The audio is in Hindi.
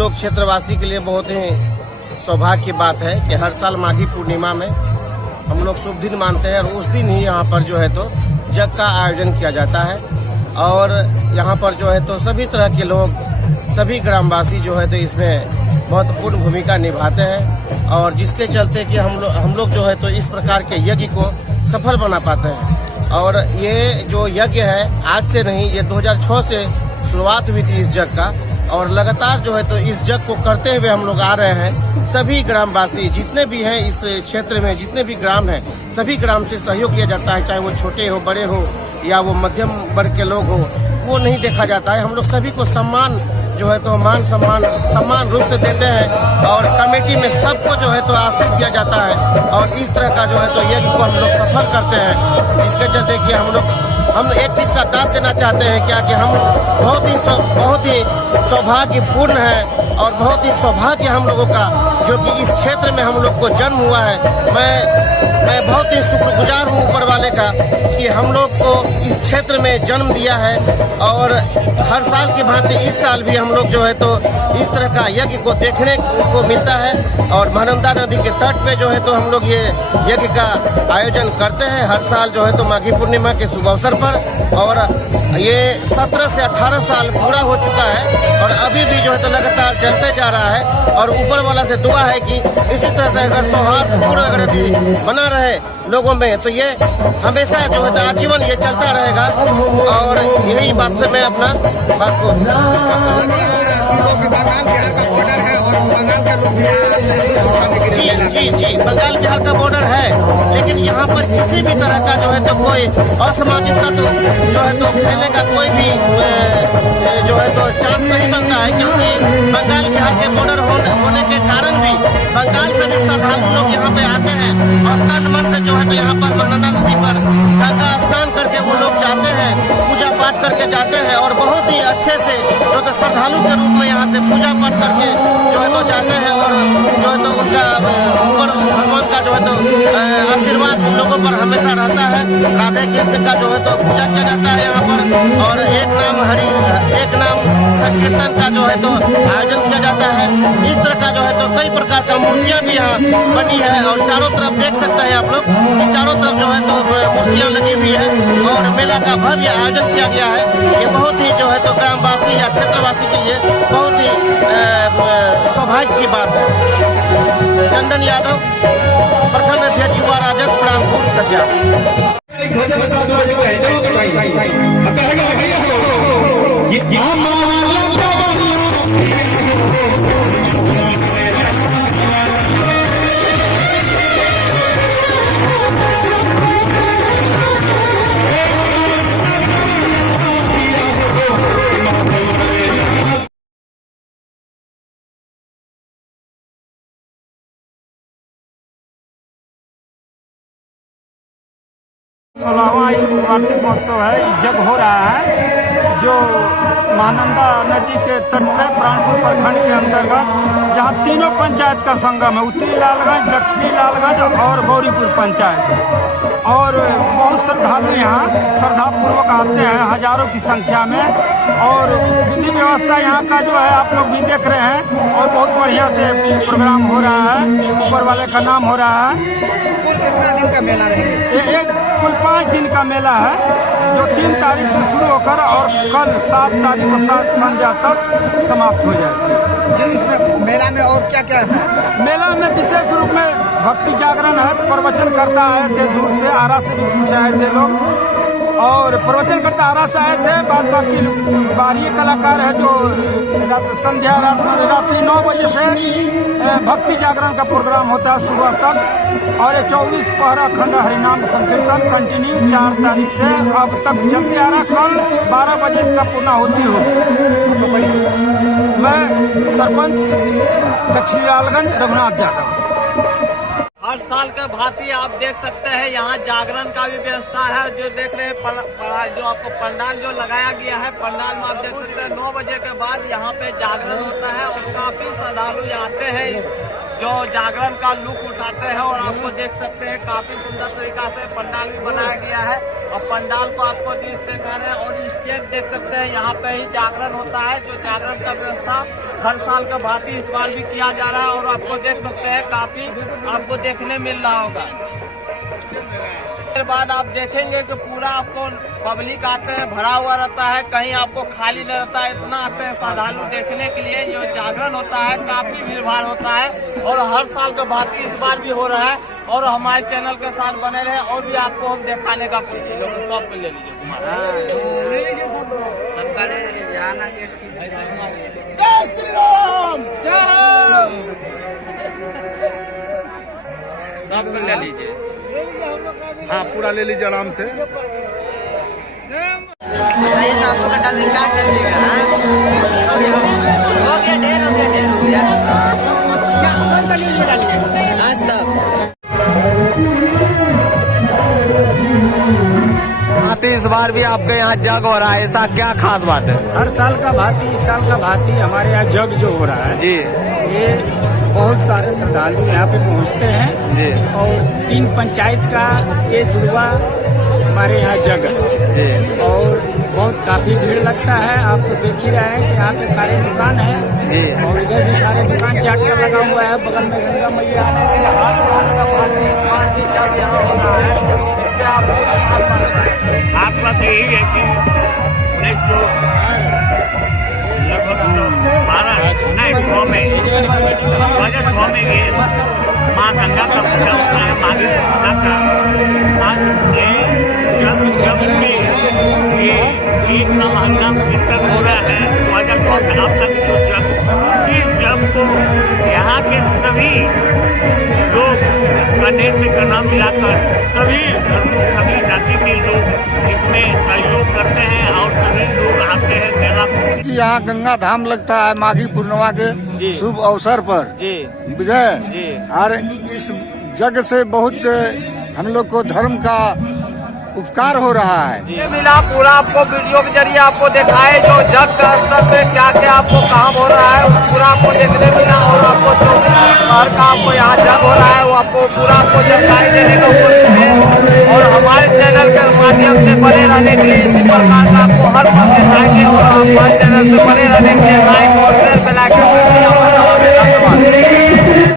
लोग क्षेत्रवासी के लिए बहुत ही सौभाग्य की बात है कि हर साल माघी पूर्णिमा में हम लोग शुभ दिन मानते हैं और उस दिन ही यहाँ पर जो है तो यज्ञ का आयोजन किया जाता है। और यहाँ पर जो है तो सभी तरह के लोग, सभी ग्रामवासी जो है तो इसमें महत्वपूर्ण भूमिका निभाते हैं और जिसके चलते कि हम लोग जो है तो इस प्रकार के यज्ञ को सफल बना पाते हैं। और ये जो यज्ञ है आज से नहीं, ये 2006 से शुरुआत हुई थी इस यज्ञ का और लगातार जो है तो इस यज्ञ को करते हुए हम लोग आ रहे हैं। सभी ग्रामवासी जितने भी हैं इस क्षेत्र में, जितने भी ग्राम हैं, सभी ग्राम से सहयोग लिया जाता है, चाहे वो छोटे हो, बड़े हो या वो मध्यम वर्ग के लोग हो, वो नहीं देखा जाता है। हम लोग सभी को सम्मान जो है तो सम्मान रूप से देते हैं और कमेटी में सबको जो है तो आश्रित किया जाता है और इस तरह का जो है तो यज्ञ को हम लोग सफल करते हैं। जिसके चलते कि हम एक चीज का दाद देना चाहते हैं क्या कि हम बहुत ही सौभाग्यपूर्ण है और बहुत ही सौभाग्य हम लोगों का जो कि इस क्षेत्र में हम लोग को जन्म हुआ है। मैं बहुत ही शुक्रगुजार हूँ ऊपर वाले का कि हम लोग को इस क्षेत्र में जन्म दिया है और हर साल की भांति इस साल भी हम लोग जो है तो इस तरह का यज्ञ को देखने को मिलता है। और महानंदा नदी के तट पे जो है तो हम लोग ये यज्ञ का आयोजन करते हैं हर साल जो है तो माघी पूर्णिमा के शुभ अवसर पर। और ये 17 से 18 साल पूरा हो चुका है और अभी भी जो है तो लगातार चलते जा रहा है। और ऊपर वाला से दुआ है कि इसी तरह से अगर सौहार्दपूर्ण अगर बना रहे लोगों में तो ये हमेशा जो है तो आजीवन ये चलता रहेगा। और यही बात से मैं अपना बात को जी बंगाल बिहार का बॉर्डर है, लेकिन यहाँ पर किसी भी तरह का जो है तो कोई असामाजिकता तो जो है तो फैलने का कोई भी जो है तो चांस नहीं बनता है, क्योंकि बंगाल बिहार के बॉर्डर होने के कारण भी बंगाल से भी श्रद्धालु लोग यहाँ पे आते हैं और तन मन से जो है तो यहाँ पर महानंदा नदी पर गंगा स्नान करके वो लोग जाते हैं, पूजा पाठ करके जाते हैं और बहुत ही अच्छे से जो तो श्रद्धालु के रूप में यहाँ से पूजा पाठ करके जो है तो जाते हैं और जो है तो उनका ऊपर भगवान का जो है तो आशीर्वाद उन लोगों पर हमेशा रहता है। राधे कृष्ण का जो है तो पूजा किया जाता है यहाँ पर और एक नाम संकीर्तन का जो है तो आयोजन किया जाता है। इस तरह का जो है तो कई प्रकार का मूर्तियाँ भी यहाँ बनी है और चारों तरफ देख सकते हैं आप लोग कि चारों तरफ जो है तो मूर्तियाँ लगी हुई है और मेला का भव्य आयोजन किया गया है। ये बहुत ही जो है तो ग्रामवासी या क्षेत्रवासी के लिए बहुत ही सौभाग्य की बात है। चंदन यादव, प्रखंड अध्यक्ष युवा राजद, रामपुर कटिया। सोलहवां वार्षिक महोत्सव है, यज्ञ हो रहा है जो महानंदा नदी के तट पे प्राणपुर प्रखंड के अंतर्गत जहाँ तीनों पंचायत का संगम है, उत्तरी लालगंज, दक्षिणी लालगंज और गौरीपुर पंचायत। और बहुत श्रद्धालु यहाँ श्रद्धापूर्वक आते हैं हजारों की संख्या में और विधि व्यवस्था यहाँ का जो है आप लोग भी देख रहे हैं और बहुत बढ़िया से प्रोग्राम हो रहा है। ऊपर वाले का नाम हो रहा है। कुल कितना दिन का मेला रहेगा? कुल 5 दिन का मेला है जो 3 तारीख से शुरू होकर और कल 7 तारीख को 7 संध्या तक समाप्त हो जाएगी। इसमें मेला में और क्या क्या है? मेला में विशेष रूप में भक्ति जागरण है, प्रवचन करता आए थे दूर से, आरा से भी कुछ आए थे लोग और प्रवचन करता आरा से आए थे। बाद बाकी बाहरी कलाकार है जो रात्रि 9 बजे से भक्ति जागरण का प्रोग्राम होता है सुबह तक और 24 पहरा खंड हरिनाम संकीर्तन कंटिन्यू 4 तारीख से अब तक चलते आ रहा। कल 12 बजे इसका पूर्णाहुति होगी। मैं सरपंच दक्षिणी लालगंज रघुनाथ यादव। हर साल के भांति आप देख सकते हैं यहाँ जागरण का भी व्यवस्था है। जो देख रहे हैं जो आपको पंडाल जो लगाया गया है, पंडाल में आप देख सकते हैं 9 बजे के बाद यहाँ पे जागरण होता है और काफी श्रद्धालु आते हैं जो जागरण का लुत्फ उठाते हैं। और आपको देख सकते हैं काफी सुंदर तरीका से पंडाल भी बनाया गया है और पंडाल को आपको इस प्रकार है और स्टेज देख सकते हैं यहाँ पे ही जागरण होता है, जो जागरण का व्यवस्था हर साल का भांति इस बार भी किया जा रहा है। और आपको देख सकते हैं काफी आपको देखने मिल रहा होगा। उसके बाद आप देखेंगे कि पूरा आपको पब्लिक आते हैं, भरा हुआ रहता है, कहीं आपको खाली नहीं रहता है। इतना आते हैं श्रद्धालु देखने के लिए। जो जागरण होता है काफी भीड़ भाड़ होता है और हर साल का भांति इस बार भी हो रहा है। और हमारे चैनल के साथ बने रहे और भी आपको हम दिखाने का सबको ले लीजिए कुमार, ले लीजिए सबका ले लीजिए। आना जय श्री राम, जय राम। सबको ले लीजिए। हाँ, पूरा ले लीजिए आराम से। बताइए तो आपको बता दें क्या कर देगा। हो गया ढेर हो गया आज तक। इस बार भी आपके यहाँ जग हो रहा है, ऐसा क्या खास बात है? हर साल का भांति इस साल का भांति हमारे यहाँ जग जो हो रहा है जी, ये बहुत सारे श्रद्धालु यहाँ पे पहुँचते हैं जी, और 3 पंचायत का ये जुड़वा हमारे यहाँ जग है जी। और बहुत काफी भीड़ लगता है। आप तो देख ही रहे हैं कि यहाँ पे सारे दुकान है जी। और इधर भी सारे दुकान चाट कर लगा हुआ है। बगल में गंगा मैया खास बात यही है कि 2012 में 2006 में ये माँ गंगा का पूजा होता है, माघी पूर्णिमा का। आज जब में ये एक महीना तक हो रहा है 2002 से अब तक जो जब को यहाँ के सभी लोग करने से करना मिलाकर सभी धर्म सभी जाति के लोग इसमें सहयोग करते हैं और सभी लोग आते हैं मेला को। यहाँ गंगा धाम लगता है माघी पूर्णिमा के शुभ अवसर पर जी, विजय जी। और इस जग से बहुत हम लोग को धर्म का उपकार हो रहा है। ये मिला पूरा आपको वीडियो के जरिए आपको दिखाए जो जग का स्तर पे क्या क्या आपको काम हो रहा है पूरा आपको देखने मिला। और आपको जो शहर का आपको यहाँ जग हो रहा है वो आपको पूरा आपको जानकारी देने का कोशिश है। और हमारे चैनल के माध्यम से बने रहने के लिए इसी प्रकार का आपको हर पल दिखाएंगे और हमारे चैनल से बने रहने के लिए